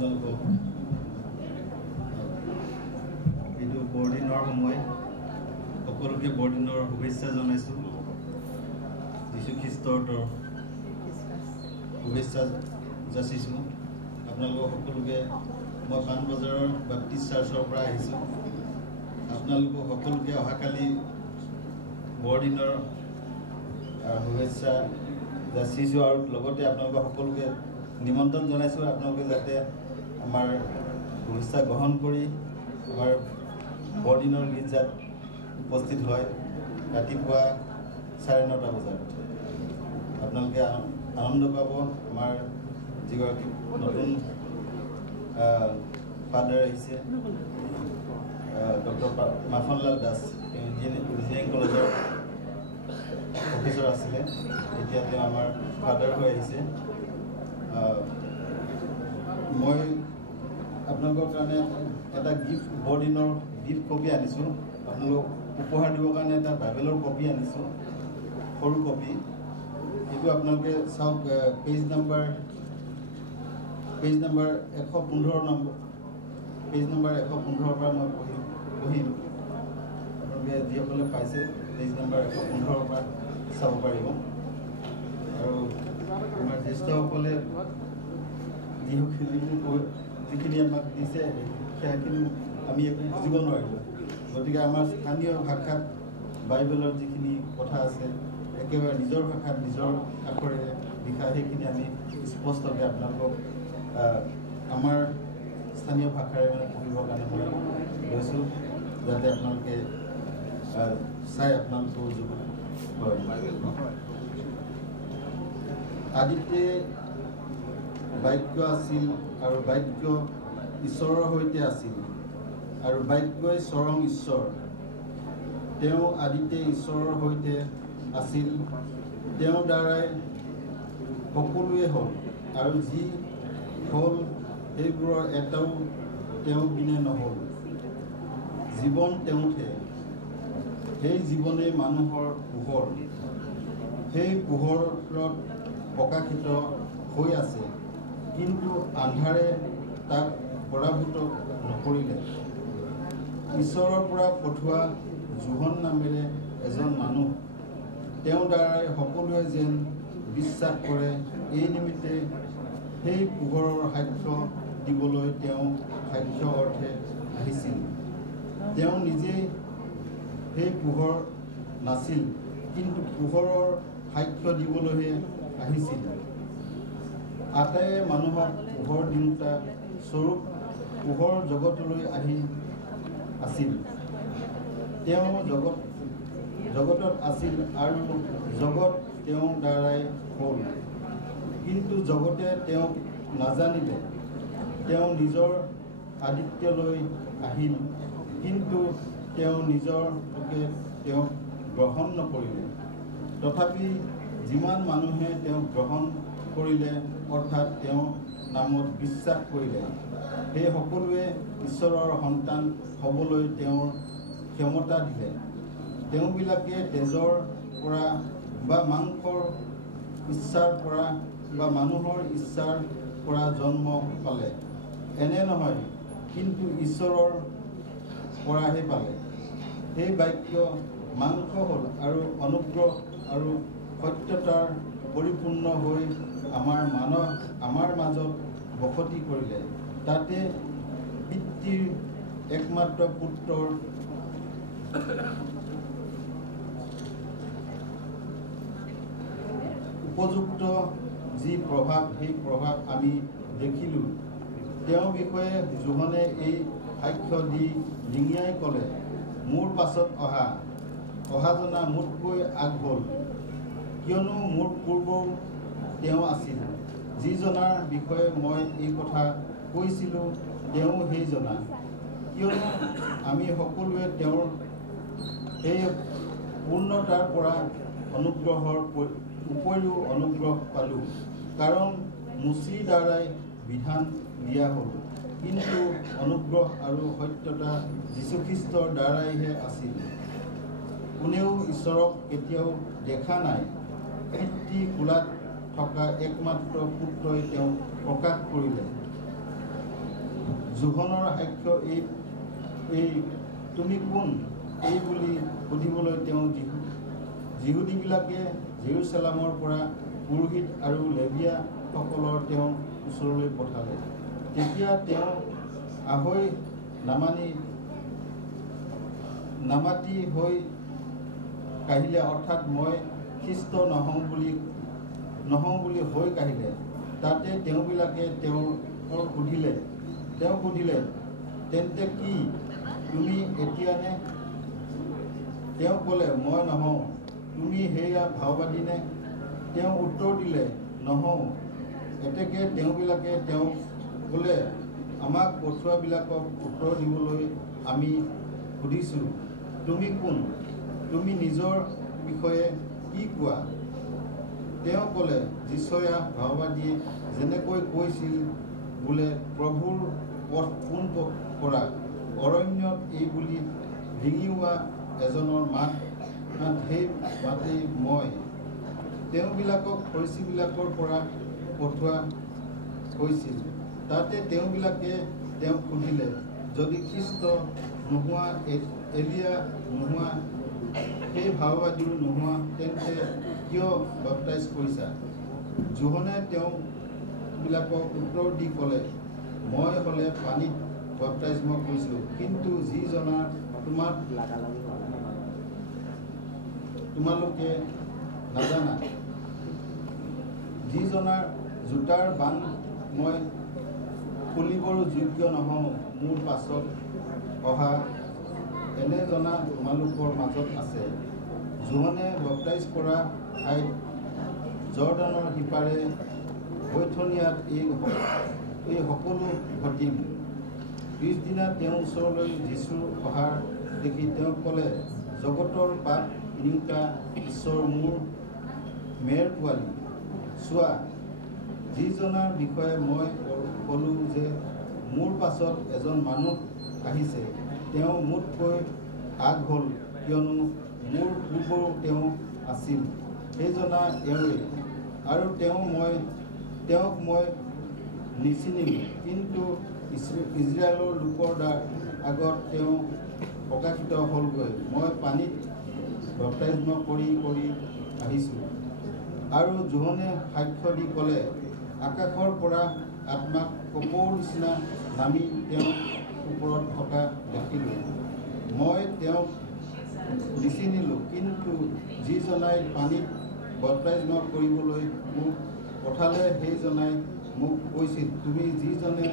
আপোনালোকক এইটো বৰদিনৰ সময় সকলোকে বৰদিনৰ শুভেচ্ছা জনাইছোঁ। যীশু খ্ৰীষ্টৰ শুভেচ্ছা যাচিছোঁ। আপোনালোকক সকলোকে মই পাণবজাৰৰ বাপ্তিষ্ট চাৰ্চৰ পৰা আহিছোঁ। আপোনালোকক সকলোকে অহাকালি বৰদিনৰ শুভেচ্ছা যাচিছোঁ আৰু লগতে আপোনালোকক সকলোকে নিমন্ত্ৰণ জনাইছোঁ। আপোনালোকে যাতে আমাৰ শুভেচ্ছা গ্ৰহণ কৰি আমাৰ বৰদিনৰ গীৰ্জাত উপস্থিত হয় ৰাতিপুৱা 9:30 বজাত। আপোনালোকে আনন্দ পাব। আমাৰ যিগৰাকী নতুন ফাদাৰ আহিছে ডক্টৰ মাখনলাল দাস, তেওঁ ইঞ্জিনিয়াৰিং কলেজৰ প্ৰফেচৰ আছিলে, এতিয়া তেওঁ আমাৰ ফাদাৰ হৈ আহিছে। মই আপোনালোকৰ কাৰণে এটা বৰদিনৰ গিফ্ট কপি আনিছোঁ। আপোনালোকক উপহাৰ দিবৰ কাৰণে এটা বাইবেলৰ কপি আনিছোঁ, সৰু কপি। এইটো আপোনালোকে চাওক, পেজ নম্বৰ 115 পৰা মই পঢ়িম। আপোনালোকে যিসকলে পাইছে পেজ নম্বৰ 115 পৰা চাব পাৰিব। আৰু আমাৰ জ্যেষ্ঠসকলে যিখিনি আমাক দিছে সেইখিনি আমি একো বুজিব নোৱাৰিলোঁ। গতিকে আমাৰ স্থানীয় ভাষাত বাইবেলৰ যিখিনি কথা আছে একেবাৰে নিজৰ ভাষাত নিজৰ আখৰেৰে লিখা, সেইখিনি আমি স্পষ্টকৈ আপোনালোকক আমাৰ স্থানীয় ভাষাৰে পঢ়িবৰ কাৰণে মই লৈছোঁ, যাতে আপোনালোকে চাই আপোনালোকৰ যোগ হয়। আদিতে বাক্য আছিল আৰু বাক্য ঈশ্বৰৰ সৈতে আছিল আৰু বাক্যই স্বয়ং ঈশ্বৰ। তেওঁ আদিতে ঈশ্বৰৰ সৈতে আছিল, তেওঁৰ দ্বাৰাই সকলোৱে হ'ল, আৰু যি হ'ল সেইবোৰৰ এটাও তেওঁ বিনে নহ'ল। জীৱন তেওঁতহে, সেই জীৱনেই মানুহৰ পোহৰ। সেই পোহৰত প্ৰকাশিত হৈ আছে, কিন্তু আন্ধাৰে তাক পৰাভূত নকৰিলে। ঈশ্বৰৰ পৰা পঠোৱা যোহন নামেৰে এজন মানুহ, তেওঁৰ দ্বাৰাই সকলোৱে যেন বিশ্বাস কৰে, এই নিমিত্তে সেই পোহৰৰ সাক্ষ্য দিবলৈ তেওঁ সাক্ষ্য অৰ্থে আহিছিল। তেওঁ নিজেই সেই পোহৰ নাছিল, কিন্তু পোহৰৰ সাক্ষ্য দিবলৈহে আহিছিল। আটায়ে মানুহক পোহৰ দিওঁতা স্বৰূপ পোহৰ জগতলৈ আহি আছিল। তেওঁ জগতত আছিল আৰু জগত তেওঁৰ দ্বাৰাই হ'ল, কিন্তু জগতে তেওঁক নাজানিলে। তেওঁ নিজৰ আদিত্যলৈ আহিল, কিন্তু তেওঁ নিজৰ লোকে তেওঁক গ্ৰহণ নকৰিলে। তথাপি যিমান মানুহে তেওঁক গ্ৰহণ কৰিলে, অৰ্থাৎ তেওঁৰ নামত বিশ্বাস কৰিলে, সেই সকলোৱে ঈশ্বৰৰ সন্তান হ'বলৈ তেওঁৰ ক্ষমতা দিলে। তেওঁবিলাকে তেজৰ পৰা বা মাংসৰ ইচ্ছাৰ পৰা বা মানুহৰ ইচ্ছাৰ পৰা জন্ম পালে, এনে নহয়, কিন্তু ঈশ্বৰৰ পৰাহে পালে। সেই বাক্য মাংস হ'ল আৰু অনুগ্ৰহ আৰু সত্যতাৰ পৰিপূৰ্ণ হৈ আমাৰ মাজত বসতি কৰিলে। তাতে পিতৃৰ একমাত্ৰ পুত্ৰৰ উপযুক্ত যি প্ৰভাৱ, সেই প্ৰভাৱ আমি দেখিলোঁ। তেওঁৰ বিষয়ে যোহনে এই সাক্ষ্য দি ডিঙিয়াই ক'লে, মোৰ পাছত অহা জনা মোতকৈ আগ হ'ল, কিয়নো মোৰ পূৰ্বও তেওঁ আছিল। যিজনাৰ বিষয়ে মই এই কথা কৈছিলোঁ, তেওঁ সেইজনা, কিয়নো আমি সকলোৱে তেওঁৰ সেই পূৰ্ণতাৰ পৰা অনুগ্ৰহৰ উপৰিও অনুগ্ৰহ পালোঁ। কাৰণ মুচিৰ দ্বাৰাই বিধান দিয়া হ'ল, কিন্তু অনুগ্ৰহ আৰু সত্যতা যীশুখ্ৰীষ্টৰ দ্বাৰাইহে আছিল। কোনেও ঈশ্বৰক কেতিয়াও দেখা নাই। পিতৃ কোলাত থকা একমাত্ৰ পুত্ৰই তেওঁক প্ৰকাশ কৰিলে। জোহনৰ সাক্ষ্য এই তুমি কোন এই বুলি সুধিবলৈ তেওঁ যিহুদীবিলাকে জেৰুচালেমৰ পৰা পুৰোহিত আৰু লেভিয়াসকলৰ তেওঁৰ ওচৰলৈ পঠালে। তেতিয়া তেওঁ আহৈ নামাতি হৈ কাহিলে, অৰ্থাৎ মই খ্ৰীষ্ট নহওঁ বুলি হৈ কাহিলে। তাতে তেওঁবিলাকে তেওঁ সুধিলে তেন্তে কি তুমি এতিয়ানে? তেওঁ ক'লে, মই নহওঁ। তুমি সেয়া ভাওবাদীনে? তেওঁ উত্তৰ দিলে, নহওঁ। এতেকে তেওঁবিলাকে তেওঁক ক'লে, আমাক পঠোৱাবিলাকক উত্তৰ দিবলৈ আমি সুধিছোঁ, তুমি কোন? তুমি নিজৰ বিষয়ে কি কোৱা? তেওঁ ক'লে, যিশয়া ভাওবাদীয়ে যেনেকৈ কৈছিল বোলে, প্ৰভুৰ পথ পোন কৰা, অৰণ্যত এই বুলি ডিঙিওৱা এজনৰ মাত, সেই মাতেই মই। তেওঁবিলাকক ফৰিচীবিলাকৰ পৰা পঠোৱা হৈছিল। তাতে তেওঁবিলাকে তেওঁক সুধিলে, যদি খ্ৰীষ্ট নোহোৱা, এলিয়া নোহোৱা, সেই ভাওবাদীও নোহোৱা, তেন্তে কিয় বাপ্তাইজ কৰিছা? জোহনে তেওঁবিলাকক উত্তৰ দি ক'লে, মই হ'লে পানীত বাপ্তাইজম কৰিছিলোঁ, কিন্তু যিজনাৰ তোমালোকে নাজানা, যিজনাৰ জোতাৰ বান মই খুলিবৰো যোগ্য নহওঁ, মোৰ পাছত অহা এনে জনা তোমালোকৰ মাজত আছে। জোহনে বাপ্তাইজ কৰা ঠাইত জৰ্দানৰ সিপাৰে বৈঠনিয়াত এই সকলো ঘটিল। পিছদিনা তেওঁৰ ওচৰলৈ যীচু অহাৰ দেখি তেওঁক ক'লে, জগতৰ পাপ নিউতা ঈশ্বৰ মোৰ মেৰ পোৱালি, চোৱা, যিজনাৰ বিষয়ে মই ক'লোঁ যে মোৰ পাছত এজন মানুহ আহিছে, তেওঁ মোতকৈ আগ হ'ল, কিয়নো মোৰ পূৰ্বৰো তেওঁ আছিল। সেইজনা এওঁৱেই, আৰু তেওঁক মই নিচিনিলোঁ, কিন্তু ইজৰাইলৰ লোকৰ আগত তেওঁ প্ৰকাশিত হ'লগৈ। মই পানীত বাপ্তাইজম কৰি আহিছোঁ। আৰু জোহনে সাক্ষ্য দি ক'লে, আকাশৰ পৰা আত্মাক কপৌৰ নিচিনা নামি তেওঁৰ ওপৰত থকা দেখিলোঁ। মই তেওঁক নিচিনিলোঁ, কিন্তু যিজনাই পানীত বাপ্তাইজম কৰিবলৈ মোক পঠালে, সেইজনাই মোক কৈছিল, তুমি যিজনে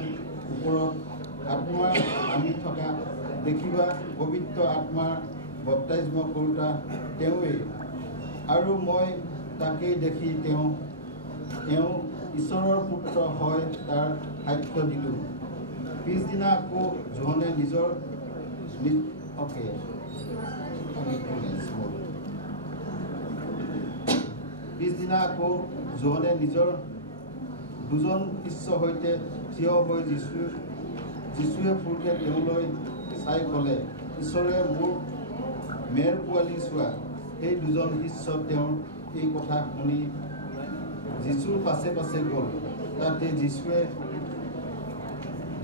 ওপৰত আত্মাৰ নামি থকা দেখিবা, পবিত্ৰ আত্মাৰ বাপ্তাইজম কৰোঁতা তেওঁৱেই। আৰু মই তাকেই দেখি তেওঁ ঈশ্বৰৰ পুত্ৰ হয় তাৰ সাক্ষ্য দিলোঁ। পিছদিনা আকৌ জোহনে নিজৰ দুজন শিষ্যৰ সৈতে থিয় হৈ যীচুৱে ফুৰোতে তেওঁলৈ চাই ক'লে, ঈশ্বৰে মোৰ মেৰ পোৱালি চোৱা। সেই দুজন শিষ্য তেওঁৰ এই কথা শুনি যীচুৰ পাছে পাছে গ'ল। তাতে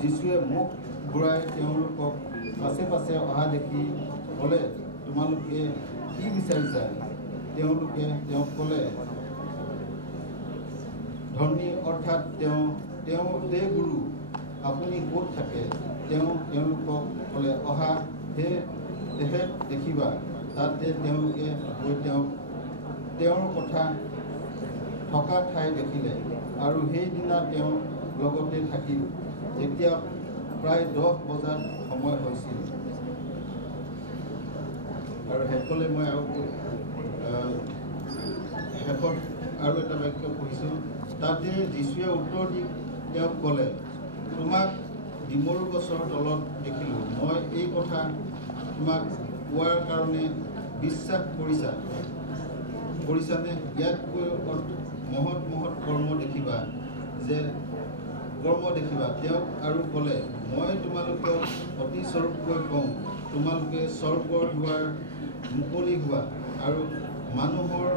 যীচুৱে মুখ ঘূৰাই তেওঁলোকক পাছে পাছে অহা দেখি ক'লে, তোমালোকে কি বিচাৰিছা? তেওঁলোকে তেওঁক ক'লে, ধনী, অৰ্থাৎ তে গুৰু, আপুনি ক'ত থাকে? তেওঁলোকক ক'লে, অহা তেহেত দেখিবা। তাতে তেওঁলোকে গৈ তেওঁৰ কথা থকা ঠাই দেখিলে, আৰু সেইদিনা তেওঁৰ লগতে থাকিল। যেতিয়া প্ৰায় 10 বজাত সময় হৈছিল। আৰু শেষলৈ মই শেষত আৰু এটা বাক্য পঢ়িছোঁ। তাতে যীচুৱে উত্তৰ দি তেওঁক ক'লে, তোমাক ডিমৰু গছৰ তলত দেখিলোঁ। মই এই কথা তোমাক কোৱাৰ কাৰণে বিশ্বাস কৰিছানে? ইয়াতকৈ মহৎ কৰ্ম দেখিবা। তেওঁক আৰু ক'লে, মই তোমালোকক অতি স্বৰূপকৈ কওঁ, তোমালোকে স্বৰ্গৰ দুৱাৰ মুকলি হোৱা আৰু মানুহৰ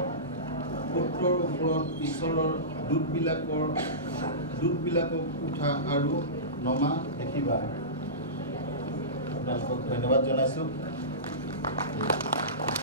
পুত্ৰৰ ওপৰত ঈশ্বৰৰ দূতবিলাকক উঠা আৰু নমা দেখিবা আপোনালোকক ধন্যবাদ জনাইছোঁ।